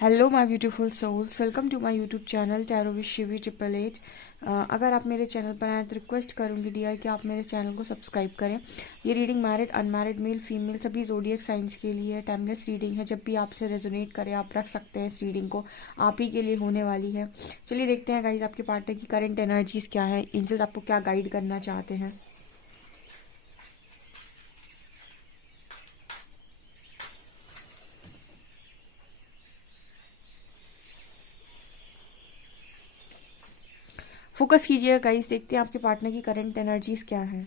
Hello my beautiful souls, welcome to my YouTube channel tarot with Shivi 888। अगर आप मेरे channel पर आए तो रिक्वेस्ट करूंगी डियर कि आप मेरे चैनल को सब्सक्राइब करें। ये reading married unmarried male female सभी ज़ोडिएक साइंस के लिए टाइमलेस रीडिंग है। जब भी आपसे रेजोनेट करे आप रख सकते हैं इस रीडिंग को, आप ही के लिए होने वाली है। चलिए देखते हैं गाइज आपके पार्टनर की करंट एनर्जीज क्या है, एंजल्स आपको क्या गाइड करना चाहते हैं। फोकस कीजिएगा गाइज, देखते हैं आपके पार्टनर की करंट एनर्जीज क्या है।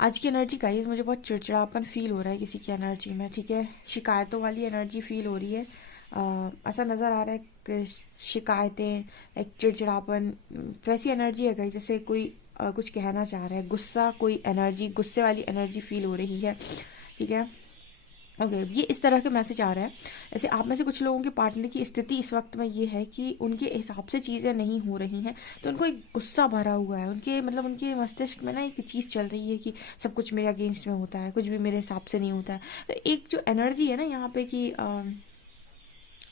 आज की एनर्जी गाइस, मुझे बहुत चिड़चिड़ापन फील हो रहा है किसी की एनर्जी में। ठीक है, शिकायतों वाली एनर्जी फील हो रही है। ऐसा नज़र आ रहा है कि शिकायतें, एक चिड़चिड़ापन, वैसी एनर्जी है गाइस जैसे कोई कुछ कहना चाह रहा है। गुस्सा, कोई एनर्जी, गुस्से वाली एनर्जी फील हो रही है। ठीक है, ओके ये इस तरह के मैसेज आ रहा है। जैसे आप में से कुछ लोगों के पार्टनर की स्थिति इस वक्त में ये है कि उनके हिसाब से चीज़ें नहीं हो रही हैं, तो उनको एक गुस्सा भरा हुआ है। उनके मतलब उनके मस्तिष्क में ना एक चीज़ चल रही है कि सब कुछ मेरे अगेंस्ट में होता है, कुछ भी मेरे हिसाब से नहीं होता है। तो एक जो एनर्जी है ना यहाँ पे कि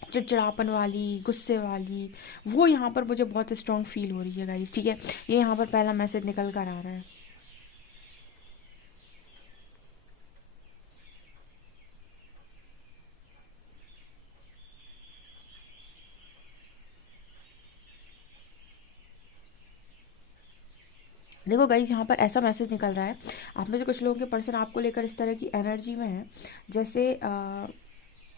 चिड़चिड़ापन वाली, गुस्से वाली, वो यहाँ पर मुझे बहुत स्ट्रांग फील हो रही है गाइस। ठीक है, ये यहाँ पर पहला मैसेज निकल कर आ रहा है। देखो गाइज, यहाँ पर ऐसा मैसेज निकल रहा है, आप में से कुछ लोगों के पर्सन आपको लेकर इस तरह की एनर्जी में है। जैसे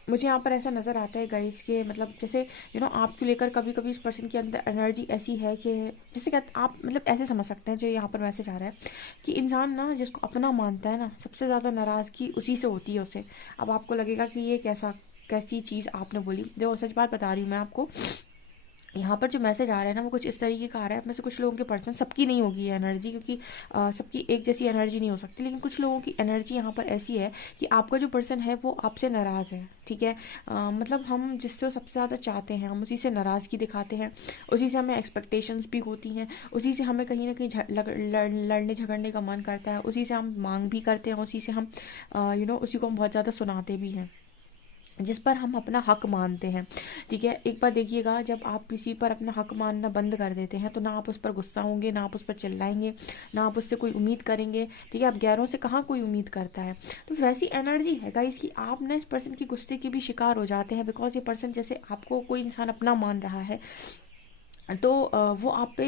मुझे यहाँ पर ऐसा नज़र आता है गाइस के मतलब जैसे आपको लेकर कभी कभी इस पर्सन के अंदर एनर्जी ऐसी है कि जैसे क्या आप मतलब ऐसे समझ सकते हैं। जो यहाँ पर मैसेज आ रहा है कि इंसान ना जिसको अपना मानता है ना, सबसे ज़्यादा नाराज़गी उसी से होती है उसे। अब आपको लगेगा कि ये कैसी चीज़ आपने बोली। जो सच बात बता रही हूँ मैं आपको, यहाँ पर जो मैसेज आ रहा है ना वो कुछ इस तरीके का आ रहा है। अपने से कुछ लोगों के पर्सन, सबकी नहीं होगी ये एनर्जी क्योंकि सबकी एक जैसी एनर्जी नहीं हो सकती, लेकिन कुछ लोगों की एनर्जी यहाँ पर ऐसी है कि आपका जो पर्सन है वो आपसे नाराज़ है। ठीक है, मतलब हम जिससे सबसे ज़्यादा चाहते हैं हम उसी से नाराज़गी दिखाते हैं, उसी से हमें एक्सपेक्टेशंस भी होती हैं, उसी से हमें कहीं ना कहीं लड़ने झगड़ने का मन करता है, उसी से हम मांग भी करते हैं, उसी से हम उसी को हम बहुत ज़्यादा सुनाते भी हैं, जिस पर हम अपना हक मानते हैं। ठीक है, एक बार देखिएगा, जब आप किसी पर अपना हक मानना बंद कर देते हैं तो ना आप उस पर गुस्सा होंगे, ना आप उस पर चिल्लाएंगे, ना आप उससे कोई उम्मीद करेंगे। ठीक है, आप गैरों से कहाँ कोई उम्मीद करता है। तो वैसी एनर्जी है गाइस कि आप ना इस पर्सन की गुस्से के भी शिकार हो जाते हैं। बिकॉज ये पर्सन जैसे आपको कोई इंसान अपना मान रहा है, तो वो आप पे,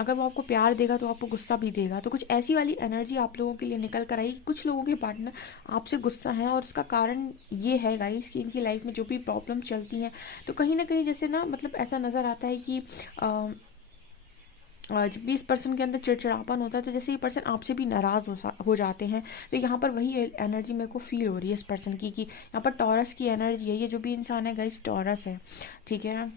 अगर वो आपको प्यार देगा तो आपको गुस्सा भी देगा। तो कुछ ऐसी वाली एनर्जी आप लोगों के लिए निकल कर आई। कुछ लोगों के पार्टनर आपसे गुस्सा है और उसका कारण ये है गाइस कि इनकी लाइफ में जो भी प्रॉब्लम चलती हैं, तो कहीं ना कहीं जैसे ना मतलब ऐसा नज़र आता है कि जब भी इस पर्सन के अंदर चिड़चिड़ापन होता है तो जैसे ये पर्सन आपसे भी नाराज़ हो जाते हैं। तो यहाँ पर वही एनर्जी मेरे को फील हो रही है इस पर्सन की कि यहाँ पर टॉरस की एनर्जी है। ये जो भी इंसान है गाइस टॉरस है। ठीक है,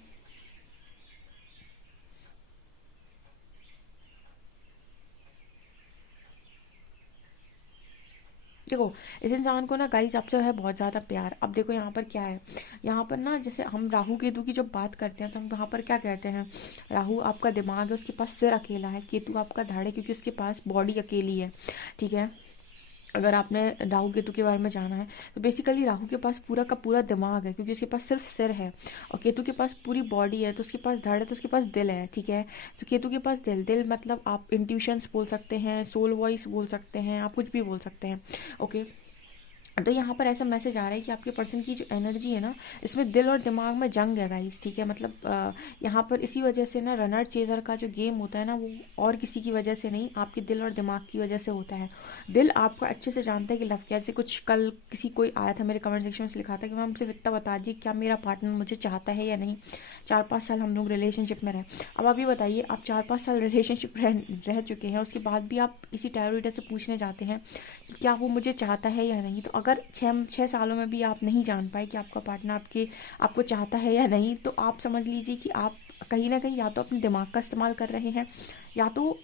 देखो इस इंसान को ना गाइस आपसे है बहुत ज़्यादा प्यार। अब देखो यहाँ पर क्या है, यहाँ पर ना जैसे हम राहु केतु की जब बात करते हैं तो हम यहाँ पर क्या कहते हैं, राहु आपका दिमाग है, उसके पास सिर अकेला है, केतु आपका धड़ है क्योंकि उसके पास बॉडी अकेली है। ठीक है, अगर आपने राहु केतु के बारे में जाना है तो बेसिकली राहु के पास पूरा का पूरा दिमाग है क्योंकि उसके पास सिर्फ सिर है, और केतु के पास पूरी बॉडी है, तो उसके पास धड़ है, तो उसके पास दिल है। ठीक है, तो केतु के पास दिल मतलब आप इंट्यूशंस बोल सकते हैं, सोल वॉइस बोल सकते हैं, आप कुछ भी बोल सकते हैं। ओके, तो यहाँ पर ऐसा मैसेज आ रहा है कि आपके पर्सन की जो एनर्जी है ना, इसमें दिल और दिमाग में जंग है गाइस। ठीक है, मतलब यहाँ पर इसी वजह से ना रनर चेजर का जो गेम होता है ना, वो और किसी की वजह से नहीं, आपके दिल और दिमाग की वजह से होता है। दिल आपको अच्छे से जानता है कि लव कैसे, कुछ कल किसी कोई आया था मेरे कमेंट सेक्शन में लिखा था कि मैम मुझे इतना बता दीजिए क्या मेरा पार्टनर मुझे चाहता है या नहीं। 4-5 साल हम लोग रिलेशनशिप में रहे। अब आप ये बताइए, आप 4-5 साल रिलेशनशिप रह चुके हैं, उसके बाद भी आप इसी टैरो रीडर से पूछने जाते हैं कि क्या वो मुझे चाहता है या नहीं। तो अगर 6 सालों में भी आप नहीं जान पाए कि आपका पार्टनर आपको चाहता है या नहीं, तो आप समझ लीजिए कि आप कहीं ना कहीं या तो अपने दिमाग का इस्तेमाल कर रहे हैं, या तो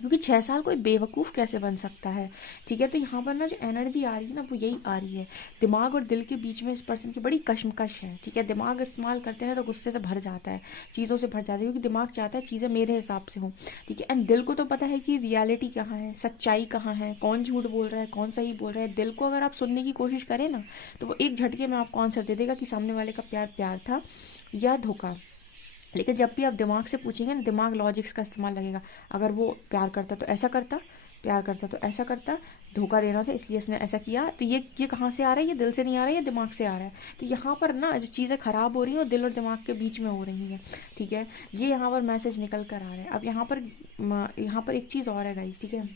क्योंकि 6 साल कोई बेवकूफ़ कैसे बन सकता है। ठीक है, तो यहाँ पर ना जो एनर्जी आ रही है ना वो यही आ रही है, दिमाग और दिल के बीच में इस पर्सन की बड़ी कशमकश है। ठीक है, दिमाग इस्तेमाल करते हैं तो गुस्से से भर जाता है, चीज़ों से भर जाता है, क्योंकि दिमाग चाहता है चीज़ें मेरे हिसाब से हों। ठीक है, एंड दिल को तो पता है कि रियलिटी कहाँ है, सच्चाई कहाँ है, कौन झूठ बोल रहा है, कौन सही बोल रहा है। दिल को अगर आप सुनने की कोशिश करें ना तो वो एक झटके में आपको आंसर दे देगा कि सामने वाले का प्यार प्यार था या धोखा। लेकिन जब भी आप दिमाग से पूछेंगे ना, दिमाग लॉजिक्स का इस्तेमाल लगेगा। अगर वो प्यार करता तो ऐसा करता, प्यार करता तो ऐसा करता, धोखा देना था इसलिए इसने ऐसा किया। तो ये कहाँ से आ रहा है, ये दिल से नहीं आ रहा है, ये दिमाग से आ रहा है। तो यहाँ पर ना जो चीज़ें खराब हो रही हैं वो दिल और दिमाग के बीच में हो रही हैं। ठीक है, ये यहाँ पर मैसेज निकल कर आ रहा है। अब यहाँ पर एक चीज़ और है गाइस। ठीक है,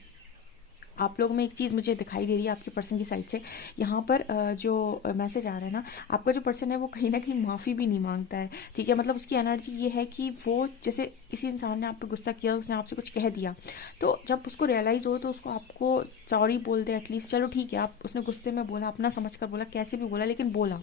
आप लोगों में एक चीज़ मुझे दिखाई दे रही है आपके पर्सन की साइड से। यहाँ पर जो मैसेज आ रहा है ना, आपका जो पर्सन है वो कहीं ना कहीं माफ़ी भी नहीं मांगता है। ठीक है, मतलब उसकी एनर्जी ये है कि वो जैसे किसी इंसान ने आप पे गुस्सा किया, उसने आपसे कुछ कह दिया, तो जब उसको रियलाइज़ हो तो उसको आपको सॉरी बोल दे एटलीस्ट। चलो ठीक है, आप उसने गुस्से में बोला, अपना समझ कर बोला, कैसे भी बोला लेकिन बोला।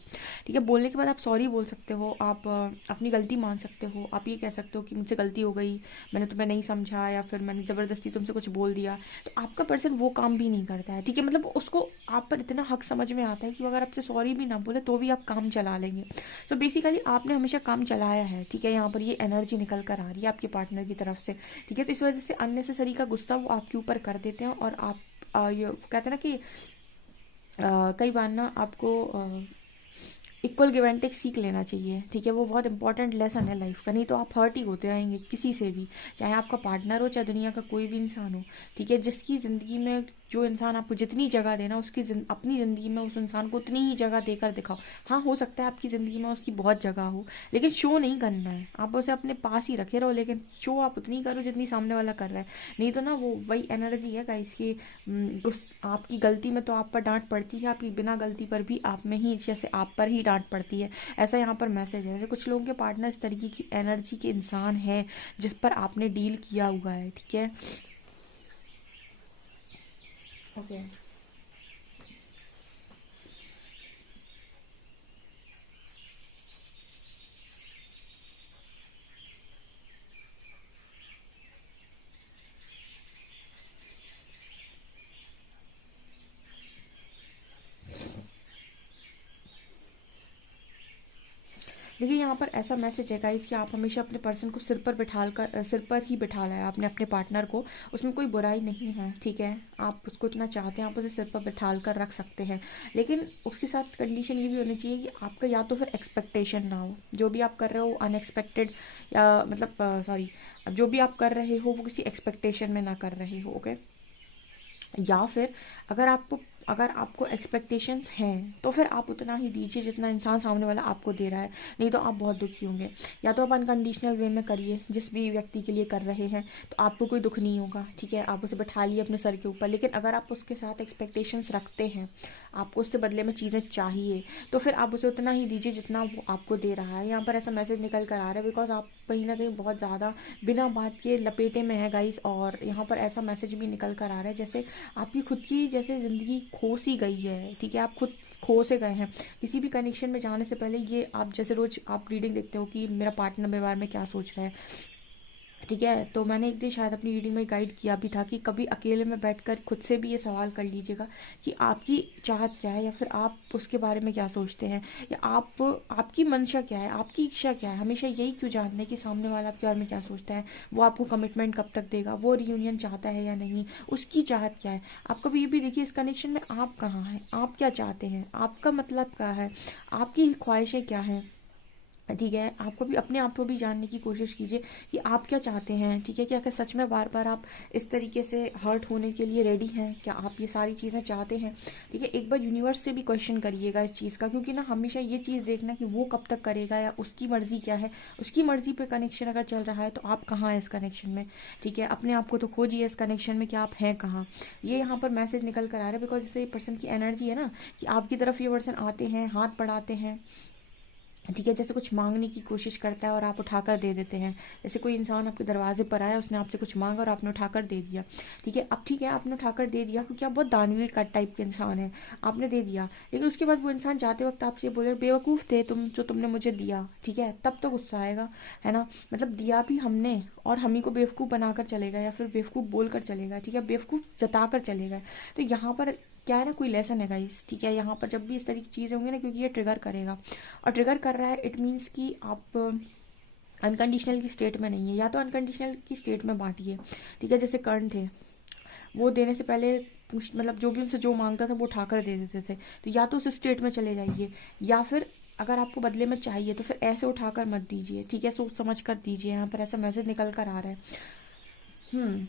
ठीक है, बोलने के बाद आप सॉरी बोल सकते हो, आप अपनी गलती मान सकते हो, आप ये कह सकते हो कि मुझसे गलती हो गई, मैंने तुम्हें नहीं समझा, या फिर मैंने ज़बरदस्ती तुमसे कुछ बोल दिया। तो आपका पर्सन वो काम भी नहीं करता है। ठीक है, मतलब उसको आप पर इतना हक समझ में आता है कि वो अगर आपसे सॉरी भी ना बोले तो भी आप काम चला लेंगे। तो बेसिकली आपने हमेशा काम चलाया है। ठीक है, यहाँ पर ये एनर्जी निकल कर आ रही है आपके पार्टनर की तरफ से। ठीक है, तो इस वजह से अननेसेसरी का गुस्सा वो आपके ऊपर कर देते हैं, और आप ये कहते हैं ना कि कई बार ना आपको इक्वल गिव एंड टेक सीख लेना चाहिए। ठीक है, वो बहुत इंपॉर्टेंट लेसन है लाइफ का, नहीं तो आप हर्ट ही होते रहेंगे किसी से भी, चाहे आपका पार्टनर हो चाहे दुनिया का कोई भी इंसान हो। ठीक है, जिसकी ज़िंदगी में जो इंसान आपको जितनी जगह देना, उसकी अपनी ज़िंदगी में उस इंसान को उतनी ही जगह देकर दिखाओ। हाँ, हो सकता है आपकी ज़िंदगी में उसकी बहुत जगह हो, लेकिन शो नहीं करना है, आप उसे अपने पास ही रखे रहो, लेकिन शो आप उतनी करो जितनी सामने वाला कर रहा है। नहीं तो ना वो वही एनर्जी है गाइस की, आपकी गलती में तो आप पर डांट पड़ती है, आपकी बिना गलती पर भी आप में ही, जैसे आप पर ही डांट पड़ती है। ऐसा यहाँ पर मैसेज है। कुछ लोगों के पार्टनर इस तरीके की एनर्जी के इंसान है जिस पर आपने डील किया हुआ है। ठीक है, ओके। देखिए, यहाँ पर ऐसा मैसेज है गाइस कि आप हमेशा अपने पर्सन को सिर पर ही बिठा लाया आपने अपने पार्टनर को। उसमें कोई बुराई नहीं है। ठीक है, आप उसको इतना चाहते हैं, आप उसे सिर पर बिठा कर रख सकते हैं, लेकिन उसके साथ कंडीशन ये भी होनी चाहिए कि आपका या तो फिर एक्सपेक्टेशन ना हो, जो भी आप कर रहे हो अनएक्सपेक्टेड, या मतलब सॉरी, जो भी आप कर रहे हो वो किसी एक्सपेक्टेशन में ना कर रहे हो। ओके, या फिर अगर आपको एक्सपेक्टेशंस हैं तो फिर आप उतना ही दीजिए जितना इंसान सामने वाला आपको दे रहा है, नहीं तो आप बहुत दुखी होंगे। या तो आप अनकंडीशनल वे में करिए जिस भी व्यक्ति के लिए कर रहे हैं, तो आपको कोई दुख नहीं होगा। ठीक है, आप उसे बैठा लिए अपने सर के ऊपर, लेकिन अगर आप उसके साथ एक्सपेक्टेशंस रखते हैं, आपको उससे बदले में चीज़ें चाहिए, तो फिर आप उसे उतना ही दीजिए जितना वो आपको दे रहा है। यहाँ पर ऐसा मैसेज निकल कर आ रहा है बिकॉज आप कहीं ना कहीं बहुत ज़्यादा बिना बात के लपेटे में है गाइस। और यहाँ पर ऐसा मैसेज भी निकल कर आ रहा है जैसे आपकी खुद की जैसे ज़िंदगी खो सी गई है। ठीक है, आप खुद खो से गए हैं। किसी भी कनेक्शन में जाने से पहले ये आप जैसे रोज आप रीडिंग देखते हो कि मेरा पार्टनर मेरे बारे में क्या सोच रहा है। ठीक है, तो मैंने एक दिन शायद अपनी रीडिंग में गाइड किया भी था कि कभी अकेले में बैठकर खुद से भी ये सवाल कर लीजिएगा कि आपकी चाहत क्या है, या फिर आप उसके बारे में क्या सोचते हैं, या आपकी मंशा क्या है, आपकी इच्छा क्या है। हमेशा यही क्यों जानना है कि सामने वाला आपके बारे में क्या सोचता है, वो आपको कमिटमेंट कब तक देगा, वो रियूनियन चाहता है या नहीं, उसकी चाहत क्या है। आप कभी ये भी देखिए इस कनेक्शन में आप कहाँ हैं, आप क्या चाहते हैं, आपका मतलब क्या है, आपकी ख्वाहिशें क्या हैं। ठीक है, आपको भी अपने आप को भी जानने की कोशिश कीजिए कि आप क्या चाहते हैं। ठीक है, क्या क्या सच में बार बार आप इस तरीके से हर्ट होने के लिए रेडी हैं, क्या आप ये सारी चीज़ें चाहते हैं। ठीक है, एक बार यूनिवर्स से भी क्वेश्चन करिएगा इस चीज़ का, क्योंकि ना हमेशा ये चीज़ देखना कि वो कब तक करेगा या उसकी मर्जी क्या है। उसकी मर्जी पे कनेक्शन अगर चल रहा है तो आप कहाँ हैं इस कनेक्शन में। ठीक है, अपने आप को तो खोजिए इस कनेक्शन में कि आप हैं कहाँ। ये यहाँ पर मैसेज निकल कर आ रहा है बिकॉज जैसे ये पर्सन की एनर्जी है ना कि आपकी तरफ ये पर्सन आते हैं, हाथ बढ़ाते हैं, ठीक है। जैसे कुछ मांगने की कोशिश करता है और आप उठाकर दे देते हैं। जैसे कोई इंसान आपके दरवाजे पर आया, उसने आपसे कुछ मांगा और आपने उठाकर दे दिया। ठीक है, अब ठीक है आपने उठाकर दे दिया क्योंकि आप बहुत दानवीर का टाइप के इंसान हैं, आपने दे दिया। लेकिन उसके बाद वो इंसान जाते वक्त आपसे बोले बेवकूफ़ थे तुम जो तुमने मुझे दिया। ठीक है, तब तो गुस्सा आएगा, है ना। मतलब दिया भी हमने और हम ही को बेवकूफ़ बनाकर चलेगा या फिर बेवकूफ़ बोलकर चलेगा। ठीक है, बेवकूफ़ जताकर चलेगा। तो यहाँ पर क्या है ना, कोई लेसन है गाइस। ठीक है, यहाँ पर जब भी इस तरह की चीज़ें होंगी ना, क्योंकि ये ट्रिगर करेगा और ट्रिगर कर रहा है, इट मीन्स कि आप अनकंडीशनल की स्टेट में नहीं है। या तो अनकंडीशनल की स्टेट में बांटिए। ठीक है, जैसे कर्ण थे, वो देने से पहले मतलब जो भी उनसे जो मांगता था वो उठाकर दे देते थे। तो या तो उस स्टेट में चले जाइए, या फिर अगर आपको बदले में चाहिए तो फिर ऐसे उठाकर मत दीजिए। ठीक है, सोच समझ कर दीजिए। यहाँ पर ऐसा मैसेज निकल कर आ रहा है। हम्म।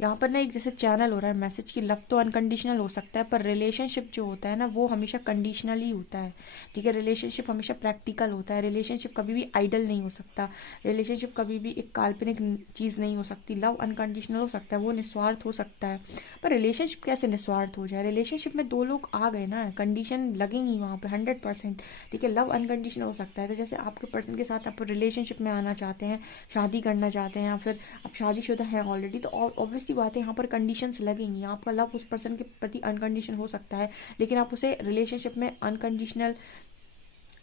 यहाँ पर ना एक जैसे चैनल हो रहा है मैसेज की, लव तो अनकंडीशनल हो सकता है पर रिलेशनशिप जो होता है ना वो हमेशा कंडीशनल ही होता है। ठीक है, रिलेशनशिप हमेशा प्रैक्टिकल होता है। रिलेशनशिप कभी भी आइडल नहीं हो सकता। रिलेशनशिप कभी भी एक काल्पनिक चीज़ नहीं हो सकती। लव अनकंडीशनल हो सकता है, वो निस्वार्थ हो सकता है, पर रिलेशनशिप कैसे निस्वार्थ हो जाए। रिलेशनशिप में दो लोग आ गए ना, कंडीशन लगेंगी वहाँ पर 100%। ठीक है, लव अनकंडीशनल हो सकता है। तो जैसे आपके पर्सन के साथ आप रिलेशनशिप में आना चाहते हैं, शादी करना चाहते हैं, या फिर आप शादीशुदा हैं ऑलरेडी, तो ऑब्वियसली बात है यहाँ पर कंडीशंस लगेंगी। आपका लव उस पर्सन के प्रति अनकंडीशन हो सकता है, लेकिन आप उसे रिलेशनशिप में अनकंडीशनल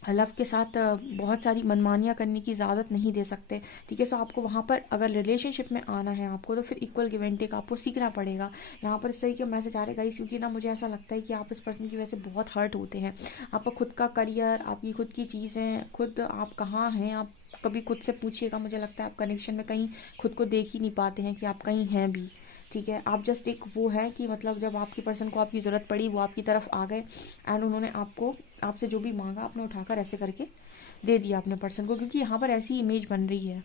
लव के साथ बहुत सारी मनमानियाँ करने की इजाज़त नहीं दे सकते। ठीक है, सो आपको वहाँ पर अगर रिलेशनशिप में आना है आपको, तो फिर इक्वल गिव एंड टेक आपको सीखना पड़ेगा। यहाँ पर इस तरीके का मैसेज आ रहेगा, क्योंकि ना मुझे ऐसा लगता है कि आप इस पर्सन की वजह से बहुत हर्ट होते हैं। आपका खुद का करियर, आपकी खुद की चीज़ें, खुद आप कहाँ हैं, आप कभी खुद से पूछिएगा। मुझे लगता है आप कनेक्शन में कहीं खुद को देख ही नहीं पाते हैं कि आप कहीं हैं भी। ठीक है, आप जस्ट एक वो है कि मतलब जब आपकी पर्सन को आपकी ज़रूरत पड़ी वो आपकी तरफ आ गए, एंड उन्होंने आपको, आपसे जो भी मांगा आपने उठाकर ऐसे करके दे दिया अपने पर्सन को, क्योंकि यहाँ पर ऐसी इमेज बन रही है।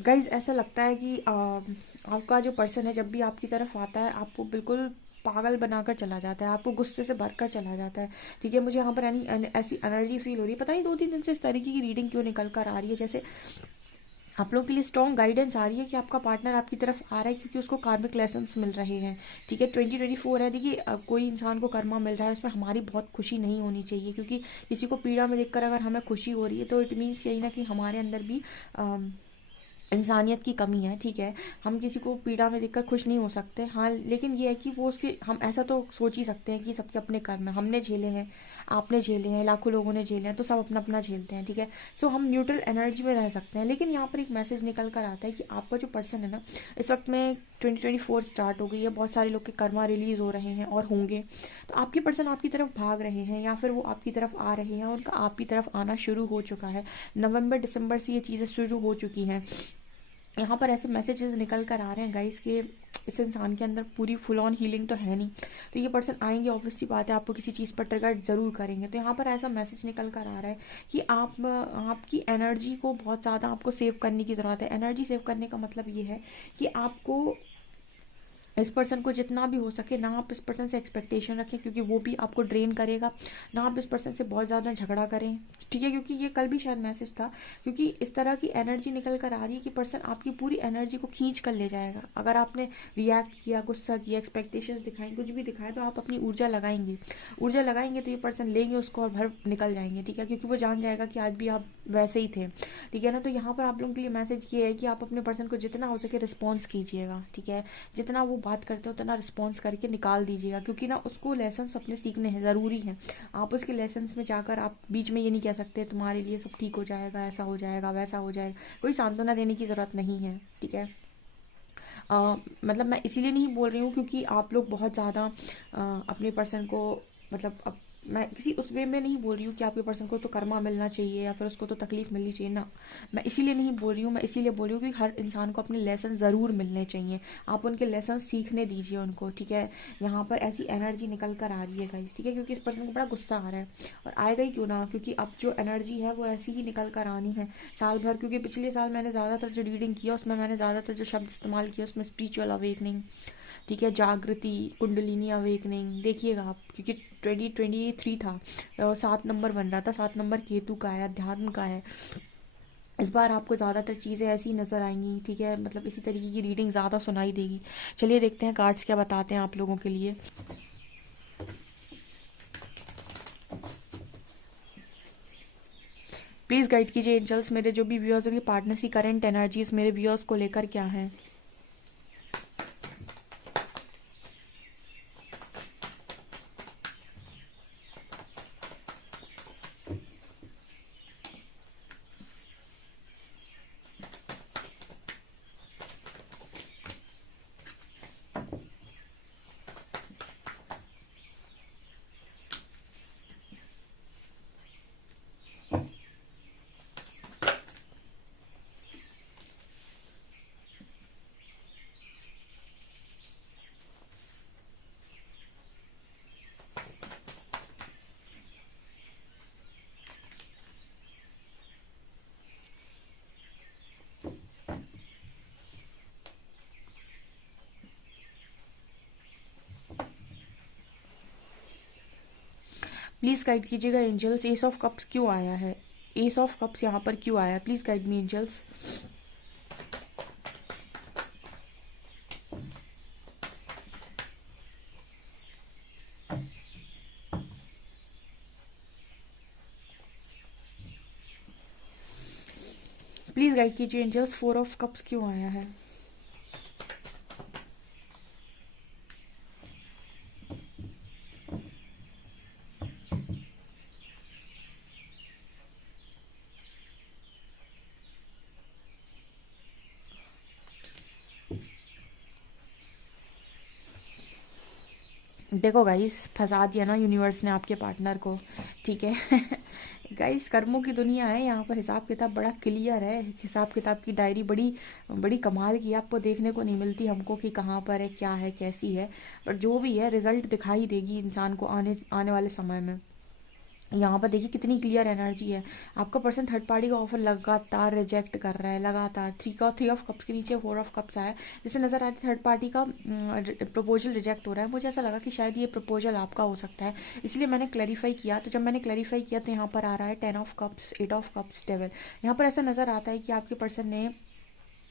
गाइज ऐसा लगता है कि आपका जो पर्सन है जब भी आपकी तरफ आता है आपको बिल्कुल पागल बनाकर चला जाता है, आपको गुस्से से भरकर चला जाता है। ठीक है, मुझे यहाँ पर ऐसी एनर्जी फील हो रही है। पता नहीं 2-3 दिन से इस तरीके की रीडिंग क्यों निकल कर आ रही है, जैसे आप लोगों के लिए स्ट्रॉन्ग गाइडेंस आ रही है कि आपका पार्टनर आपकी तरफ आ रहा है क्योंकि उसको कार्मिक लेसन्स मिल रहे हैं। ठीक है, 2024 है। देखिए कोई इंसान को कर्मा मिल रहा है, उसमें हमारी बहुत खुशी नहीं होनी चाहिए, क्योंकि किसी को पीड़ा में देखकर अगर हमें खुशी हो रही है तो इट मीन्स यही ना कि हमारे अंदर भी इंसानियत की कमी है। ठीक है, हम किसी को पीड़ा में देखकर खुश नहीं हो सकते। हाँ, लेकिन ये है कि वो उसके, हम ऐसा तो सोच ही सकते हैं कि सबके अपने कर्म है। हमने झेले हैं, आपने झेले हैं, लाखों लोगों ने झेले हैं, तो सब अपना अपना झेलते हैं। ठीक है, सो हम न्यूट्रल एनर्जी में रह सकते हैं। लेकिन यहाँ पर एक मैसेज निकल कर आता है कि आपका जो पर्सन है ना, इस वक्त में 2024 स्टार्ट हो गई है, बहुत सारे लोग के कर्मा रिलीज हो रहे हैं और होंगे। तो आपके पर्सन आपकी तरफ भाग रहे हैं या फिर वो आपकी तरफ आ रहे हैं, उनका आपकी तरफ आना शुरू हो चुका है। नवंबर दिसंबर से ये चीज़ें शुरू हो चुकी हैं। यहाँ पर ऐसे मैसेजेस निकल कर आ रहे हैं गाइस कि इस इंसान के अंदर पूरी फुल ऑन हीलिंग तो है नहीं, तो ये पर्सन आएंगे, ऑब्वियसली बात है आपको किसी चीज़ पर ट्रिगर ज़रूर करेंगे। तो यहाँ पर ऐसा मैसेज निकल कर आ रहा है कि आपकी एनर्जी को बहुत ज़्यादा आपको सेव करने की ज़रूरत है। एनर्जी सेव करने का मतलब ये है कि आपको इस पर्सन को जितना भी हो सके ना आप इस पर्सन से एक्सपेक्टेशन रखें, क्योंकि वो भी आपको ड्रेन करेगा। ना आप इस पर्सन से बहुत ज़्यादा झगड़ा करें। ठीक है, क्योंकि ये कल भी शायद मैसेज था, क्योंकि इस तरह की एनर्जी निकल कर आ रही है कि पर्सन आपकी पूरी एनर्जी को खींच कर ले जाएगा। अगर आपने रिएक्ट किया, गुस्सा किया, एक्सपेक्टेशंस दिखाई, कुछ भी दिखाया, तो आप अपनी ऊर्जा लगाएंगे। ऊर्जा लगाएंगे तो ये पर्सन लेंगे उसको और भर निकल जाएंगे। ठीक है, क्योंकि वो जान जाएगा कि आज भी आप वैसे ही थे। ठीक है ना, तो यहाँ पर आप लोगों के लिए मैसेज ये है कि आप अपने पर्सन को जितना हो सके रिस्पॉन्स कीजिएगा। ठीक है, जितना वो बात करते हो तो ना रिस्पॉन्स करके निकाल दीजिएगा, क्योंकि ना उसको लेसन्स अपने सीखने हैं, ज़रूरी हैं। आप उसके लेसन्स में जाकर आप बीच में ये नहीं कह सकते तुम्हारे लिए सब ठीक हो जाएगा, ऐसा हो जाएगा, वैसा हो जाएगा। कोई सांत्वना देने की ज़रूरत नहीं है, ठीक है। मतलब मैं इसीलिए नहीं बोल रही हूँ क्योंकि आप लोग बहुत ज़्यादा अपने पर्सन को, मतलब अब मैं किसी उस वे में नहीं बोल रही हूँ कि आपके पर्सन को तो कर्मा मिलना चाहिए या फिर उसको तो तकलीफ मिलनी चाहिए ना। मैं इसीलिए नहीं बोल रही हूँ, मैं इसीलिए बोल रही हूँ कि हर इंसान को अपने लेसन ज़रूर मिलने चाहिए। आप उनके लेसन सीखने दीजिए उनको, ठीक है। यहाँ पर ऐसी एनर्जी निकल कर आ रही है गाइस, ठीक है, क्योंकि इस पर्सन को बड़ा गुस्सा आ रहा है, और आएगा ही क्यों ना, क्योंकि अब जो एनर्जी है वो ऐसी ही निकल कर आनी है साल भर। क्योंकि पिछले साल मैंने ज़्यादातर जो रीडिंग किया उसमें मैंने ज़्यादातर जो शब्द इस्तेमाल किया उसमें स्पिरिचुअल अवेकनिंग, ठीक है, जागृति, कुंडलिनी अवेकनिंग, देखिएगा आप, क्योंकि 2023 था और 7 नंबर बन रहा था, 7 नंबर केतु का है, अध्यात्म का है। इस बार आपको ज़्यादातर चीज़ें ऐसी नज़र आएंगी, ठीक है, मतलब इसी तरीके की रीडिंग ज़्यादा सुनाई देगी। चलिए देखते हैं कार्ड्स क्या बताते हैं आप लोगों के लिए। प्लीज़ गाइड कीजिए एंजल्स, मेरे जो भी व्यूअर्स हैं पार्टनर्स की करंट एनर्जीज मेरे व्यूअर्स को लेकर क्या है। प्लीज़ गाइड कीजिएगा एंजल्स, एस ऑफ कप्स क्यों आया है, एस ऑफ कप्स यहाँ पर क्यों आया है, please guide me angels. Please guide कीजिए एंजल्स, 4 ऑफ कप्स क्यों आया है। देखो गाइस, फंसा दिया ना यूनिवर्स ने आपके पार्टनर को, ठीक है। गाइस, कर्मों की दुनिया है, यहाँ पर हिसाब किताब बड़ा क्लियर है। हिसाब किताब की डायरी बड़ी बड़ी कमाल की, आपको देखने को नहीं मिलती हमको कि कहाँ पर है, क्या है, कैसी है, बट जो भी है रिजल्ट दिखाई देगी इंसान को आने आने वाले समय में। यहाँ पर देखिए कितनी क्लियर एनर्जी है। आपका पर्सन थर्ड पार्टी का ऑफर लगातार रिजेक्ट कर रहा है, लगातार। 3 ऑफ कप्स के नीचे 4 ऑफ कप्स आया, जिससे नजर आ रहा है थर्ड पार्टी का प्रपोजल रिजेक्ट हो रहा है। मुझे ऐसा लगा कि शायद ये प्रपोजल आपका हो सकता है, इसलिए मैंने क्लैरिफाई किया। तो जब मैंने क्लैरिफाई किया तो यहाँ पर आ रहा है 10 of cups, 8 of cups, devil. यहाँ पर ऐसा नजर आता है कि आपके पर्सन ने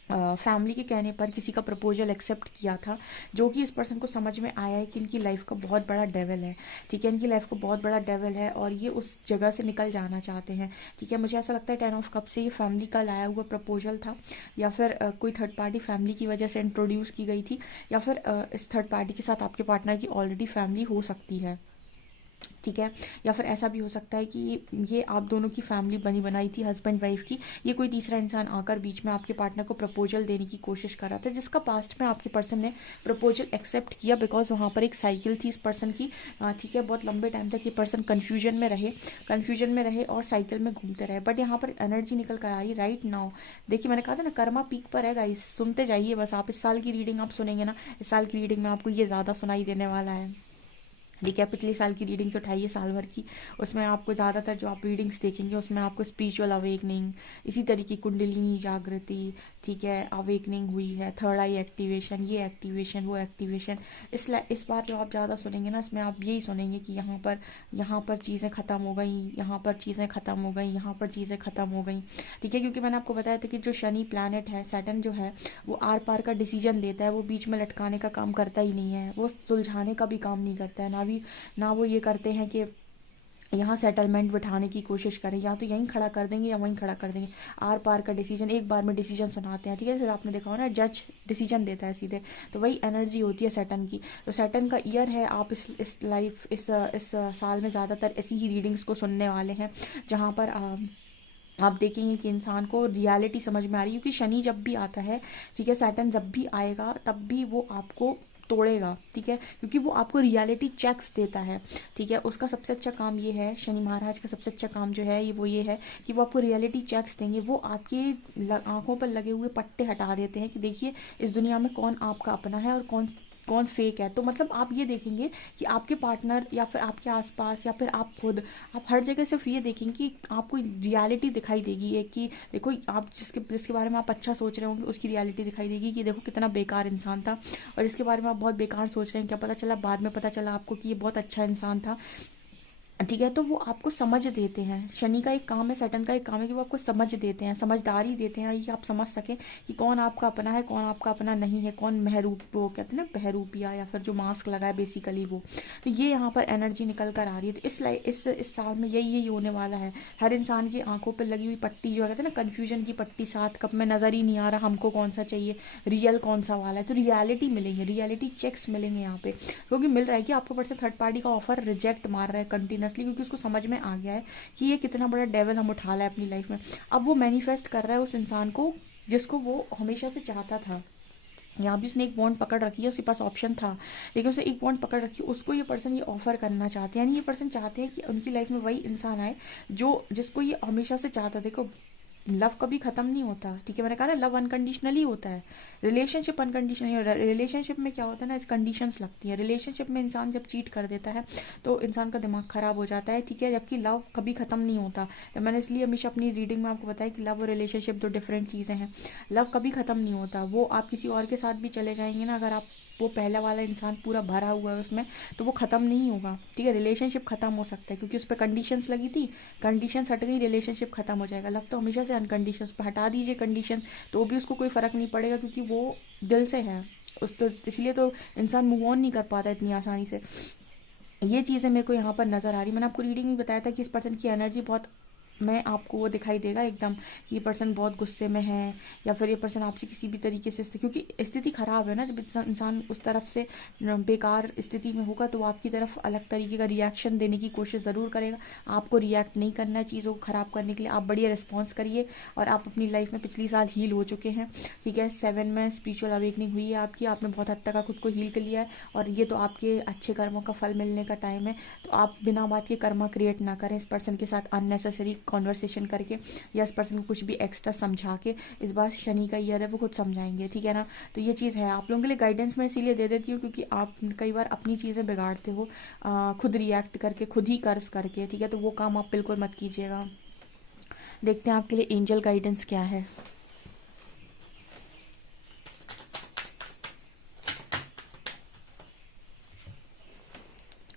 फैमिली के कहने पर किसी का प्रपोजल एक्सेप्ट किया था, जो कि इस पर्सन को समझ में आया है कि इनकी लाइफ का बहुत बड़ा डेविल है, ठीक है, इनकी लाइफ का बहुत बड़ा डेविल है और ये उस जगह से निकल जाना चाहते हैं, ठीक है। मुझे ऐसा लगता है 10 ऑफ कप से ये फैमिली का लाया हुआ प्रपोजल था, या फिर कोई थर्ड पार्टी फैमिली की वजह से इंट्रोड्यूस की गई थी, या फिर इस थर्ड पार्टी के साथ आपके पार्टनर की ऑलरेडी फैमिली हो सकती है, ठीक है। या फिर ऐसा भी हो सकता है कि ये आप दोनों की फैमिली बनी बनाई थी, हस्बैंड वाइफ की, ये कोई तीसरा इंसान आकर बीच में आपके पार्टनर को प्रपोजल देने की कोशिश कर रहा था, जिसका पास्ट में आपके पर्सन ने प्रपोजल एक्सेप्ट किया, बिकॉज वहाँ पर एक साइकिल थी इस पर्सन की, ठीक है। बहुत लंबे टाइम तक ये पर्सन कन्फ्यूजन में रहे और साइकिल में घूमते रहे, बट यहाँ पर एनर्जी निकल कर आ रही राइट नाउ। देखिए, मैंने कहा था ना, कर्मा पीक पर है गाइस, सुनते जाइए बस आप। इस साल की रीडिंग आप सुनेंगे ना, इस साल की रीडिंग में आपको ये ज़्यादा सुनाई देने वाला है, ठीक है। पिछले साल की रीडिंग्स उठाइए साल भर की, उसमें आपको ज़्यादातर जो आप रीडिंग्स देखेंगे उसमें आपको स्पिरिचुअल अवेकनिंग, इसी तरीके कुंडलिनी जागृति, ठीक है, अवेकनिंग हुई है, थर्ड आई एक्टिवेशन, ये एक्टिवेशन, वो एक्टिवेशन। इस बार जो आप ज़्यादा सुनेंगे ना, इसमें आप यही सुनेंगे कि यहाँ पर चीज़ें ख़त्म हो गई, यहाँ पर चीज़ें ख़त्म हो गई, यहाँ पर चीज़ें ख़त्म हो गई, ठीक है। क्योंकि मैंने आपको बताया था कि जो शनि प्लैनेट है, सैटर्न जो है, वो आर पार का डिसीजन लेता है, वो बीच में लटकाने का काम करता ही नहीं है, वो सुलझाने का भी काम नहीं करता है, ना वो ये करते हैं कि यहाँ सेटलमेंट बिठाने की कोशिश करें, या तो यहीं खड़ा कर देंगे या वहीं खड़ा कर देंगे। आर पार का डिसीजन, एक बार में डिसीजन सुनाते हैं, ठीक है, फिर आपने देखा हो ना जज डिसीजन देता है सीधे, तो वही एनर्जी होती है सैटर्न की। तो सैटर्न का ईयर है, आप इस साल में ज़्यादातर ऐसी ही रीडिंग्स को सुनने वाले हैं, जहाँ पर आप देखेंगे कि इंसान को रियलिटी समझ में आ रही है, क्योंकि शनि जब भी आता है, ठीक है, सैटर्न जब भी आएगा तब भी वो आपको तोड़ेगा, ठीक है, क्योंकि वो आपको रियलिटी चेक्स देता है, ठीक है। उसका सबसे अच्छा काम ये है, शनि महाराज का सबसे अच्छा काम जो है ये है कि वो आपको रियलिटी चेक्स देंगे। वो आपकी आंखों पर लगे हुए पट्टे हटा देते हैं कि देखिए इस दुनिया में कौन आपका अपना है और कौन कौन फेक है। तो मतलब आप ये देखेंगे कि आपके पार्टनर या फिर आपके आसपास या फिर आप खुद, आप हर जगह सिर्फ ये देखेंगे कि आपको रियलिटी दिखाई देगी एक, कि देखो आप जिसके बारे में आप अच्छा सोच रहे होंगे उसकी रियलिटी दिखाई देगी कि देखो कितना बेकार इंसान था, और जिसके बारे में आप बहुत बेकार सोच रहे हैं, क्या पता चला बाद में पता चला आपको कि ये बहुत अच्छा इंसान था, ठीक है। तो वो आपको समझ देते हैं, शनि का एक काम है, सैटर्न का एक काम है कि वो आपको समझ देते हैं, समझदारी देते हैं, ये आप समझ सकें कि कौन आपका अपना है, कौन आपका अपना नहीं है, कौन महरूप, वो कहते हैं ना बहरूपिया, या फिर जो मास्क लगा है बेसिकली वो। तो ये यहाँ पर एनर्जी निकल कर आ रही है। तो इस साल में यही होने वाला है। हर इंसान की आंखों पर लगी हुई पट्टी जो कहते हैं ना कन्फ्यूजन की पट्टी, 7 कप में नजर ही नहीं आ रहा हमको कौन सा चाहिए, रियल कौन सा वाला है। तो रियलिटी मिलेंगे, रियलिटी चेक्स मिलेंगे यहाँ पे, क्योंकि मिल रहा है कि आपको पर्सन थर्ड पार्टी का ऑफर रिजेक्ट मार रहा है कंटिन्यूसली, क्योंकि उसको समझ में आ गया है कि ये कितना बड़ा डेविल हम उठा लाए अपनी लाइफ में। अब वो मैनिफेस्ट कर रहा है उस इंसान को जिसको वो हमेशा से चाहता था। यहाँ भी उसने एक बॉन्ड पकड़ रखी है, उसके पास ऑप्शन था लेकिन उसने एक बॉन्ड पकड़ रखी है, उसको ये पर्सन ये ऑफर करना चाहते हैं, यानी ये पर्सन चाहते हैं कि उनकी लाइफ में वही इंसान आए जो जिसको ये हमेशा से चाहता। देखो लव कभी खत्म नहीं होता, ठीक है, मैंने कहा ना लव अनकंडीशनली होता है, रिलेशनशिप अनकंडीशनली होता है। रिलेशनशिप में क्या होता है ना, कंडीशंस लगती हैं। रिलेशनशिप में इंसान जब चीट कर देता है तो इंसान का दिमाग खराब हो जाता है, ठीक है, जबकि लव कभी खत्म नहीं होता। तो मैंने इसलिए हमेशा अपनी रीडिंग में आपको बताया कि लव और रिलेशनशिप दो डिफरेंट चीज़ें हैं। लव कभी खत्म नहीं होता, वो आप किसी और के साथ भी चले जाएंगे ना, अगर आप वो पहला वाला इंसान पूरा भरा हुआ है उसमें, तो वो ख़त्म नहीं होगा, ठीक है। रिलेशनशिप ख़त्म हो सकता है क्योंकि उस पर कंडीशंस लगी थी, कंडीशंस हट गई, रिलेशनशिप ख़त्म हो जाएगा। लव तो हमेशा से अनकंडीशन, उस पर हटा दीजिए कंडीशन तो भी उसको कोई फ़र्क नहीं पड़ेगा, क्योंकि वो दिल से है उस, तो इसलिए तो इंसान मूव ऑन नहीं कर पाता इतनी आसानी से। ये चीज़ें मेरे को यहाँ पर नज़र आ रही। मैंने आपको रीडिंग में बताया था कि इस पर्सन की एनर्जी बहुत, मैं आपको वो दिखाई देगा एकदम कि ये पर्सन बहुत गुस्से में है, या फिर ये पर्सन आपसे किसी भी तरीके से, क्योंकि स्थिति ख़राब है ना, जब इंसान उस तरफ से बेकार स्थिति में होगा तो वो आपकी तरफ अलग तरीके का रिएक्शन देने की कोशिश ज़रूर करेगा। आपको रिएक्ट नहीं करना है चीज़ों को ख़राब करने के लिए, आप बढ़िया रिस्पॉन्स करिए। और आप अपनी लाइफ में पिछली साल हील हो चुके हैं, ठीक है, 7 में स्पिरिचुअल अवेकनिंग हुई है आपकी, आपने बहुत हद तक खुद को हील कर लिया है, और ये तो आपके अच्छे कर्मों का फल मिलने का टाइम है। तो आप बिना बात के कर्मा क्रिएट ना करें इस पर्सन के साथ अननेसेसरी कॉन्वर्सेशन करके, या इस पर्सन को कुछ भी एक्स्ट्रा समझा के। इस बार शनि का ईयर है, वो खुद समझाएंगे, ठीक है ना। तो ये चीज़ है आप लोगों के लिए गाइडेंस मैं इसीलिए दे देती हूँ क्योंकि आप कई बार अपनी चीज़ें बिगाड़ते हो खुद रिएक्ट करके, खुद ही कर्ज करके, ठीक है। तो वो काम आप बिल्कुल मत कीजिएगा। देखते हैं आपके लिए एंजल गाइडेंस क्या है।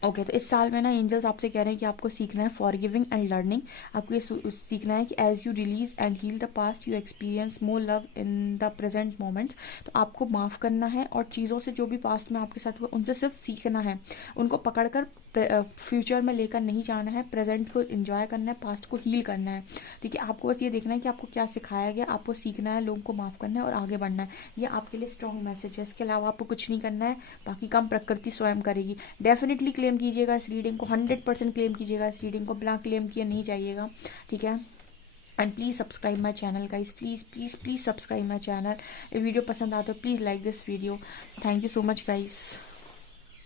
ओके तो इस साल में ना एंजल्स आपसे कह रहे हैं कि आपको सीखना है फॉरगिविंग एंड लर्निंग। आपको ये सीखना है कि as you release and heal the past you experience more love in the present moments. तो आपको माफ़ करना है और चीज़ों से जो भी पास्ट में आपके साथ हुआ उनसे सिर्फ सीखना है, उनको पकड़कर फ्यूचर में लेकर नहीं जाना है, प्रेजेंट को एंजॉय करना है, पास्ट को हील करना है, ठीक है। आपको बस ये देखना है कि आपको क्या सिखाया गया, आपको सीखना है, लोगों को माफ़ करना है और आगे बढ़ना है। ये आपके लिए स्ट्रॉन्ग मैसेज है, इसके अलावा आपको कुछ नहीं करना है, बाकी काम प्रकृति स्वयं करेगी। डेफिनेटली क्लेम कीजिएगा इस रीडिंग को, 100% क्लेम कीजिएगा इस रीडिंग को, बिना क्लेम किए नहीं जाइएगा, ठीक है। And please subscribe my channel guys, please please please subscribe my channel. ये वीडियो पसंद आता है please like this video. Thank you so much guys.